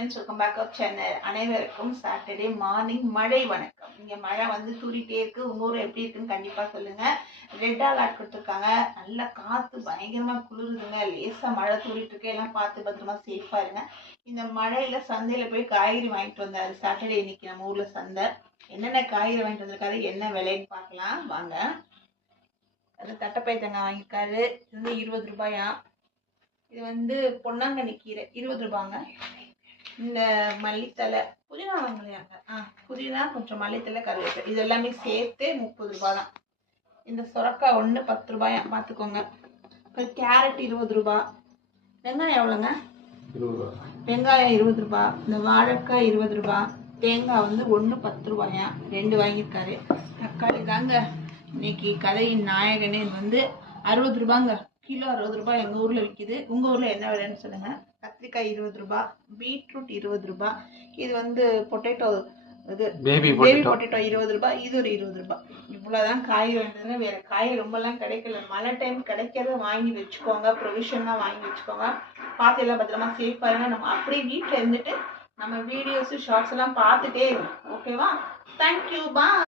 Friends welcome back up channel அனைவருக்கும் Saturday morning மழை வணக்கம். இங்கே மழை வந்து தூரிட்டே இருக்கு. உங்கள் ஊர் எப்படி இருக்குன்னு கண்டிப்பாக சொல்லுங்கள் ரெட் அலர்ட் கொடுத்துருக்காங்க. நல்லா காற்று பயங்கரமாக குளிருதுங்க. லேசாக மழை தூரிட்டு இருக்கு. எல்லாம் பார்த்து பத்திரமா சேஃபாக இருங்க. இந்த மழையில் சந்தையில் போய் காய்கறி வாங்கிட்டு வந்தார். சாட்டர்டே இன்னைக்கு நம்ம ஊரில் சந்தை. என்னென்ன காய்கறி வாங்கிட்டு வந்திருக்காரு? என்ன விலைன்னு பார்க்கலாம். வாங்க. அது தட்டைப்பை தேங்காய் வாங்கியிருக்காரு. இது வந்து இருபது ரூபாயா? இது வந்து பொன்னாங்கண்ணி கீரை. இருபது ரூபாங்க. இந்த மல்லித்தலை புதினா வாங்கலையாங்க ஆ புதினா கொஞ்சம் மல்லித்தலை கருவேப்பிலை இது எல்லாமே சேர்த்து முப்பது ரூபாய் தான். இந்த சுரக்காய் ஒன்று பத்து ரூபாயா? பார்த்துக்கோங்க அப்புறம் கேரட் இருபது ரூபா. வெங்காயம் எவ்வளோங்க? வெங்காயம் இருபது ரூபா. இந்த வாழைக்காய் இருபது ரூபா. தேங்காய் வந்து ஒன்று பத்து ரூபாயா? ரெண்டு வாங்கியிருக்காரு. தக்காளி தாங்க. இன்னைக்கு கதையின் நாயகனே வந்து அறுபது ரூபாங்க. கிலோ அறுபது ரூபாய் எங்கள் ஊரில் விற்கிது உங்கள் ஊரில் என்ன விலைன்னு சொல்லுங்கள் கத்திரிக்காய் இருபது ரூபாய் பீட்ரூட் இருபது ரூபாய் இது வந்து பொட்டேட்டோ இது பேபி பொட்டேட்டோ இருபது ரூபாய் இது ஒரு இருபது ரூபாய் இவ்வளோதான் காய் வேண்டதுல வேற காய் ரொம்பலாம் கிடைக்கல. மழை டைம் கிடைக்கிறத வாங்கி வச்சுக்கோங்க ப்ரொவிஷன்லாம் வாங்கி வச்சுக்கோங்க. பார்த்து எல்லாம் பத்திரமா சேஃபாக இருங்க. நம்ம அப்படியே வீட்டில் இருந்துட்டு நம்ம வீடியோஸு ஷார்ட்ஸ் எல்லாம் பார்த்துட்டே இருக்கோம் ஓகேவா தேங்க்யூ பா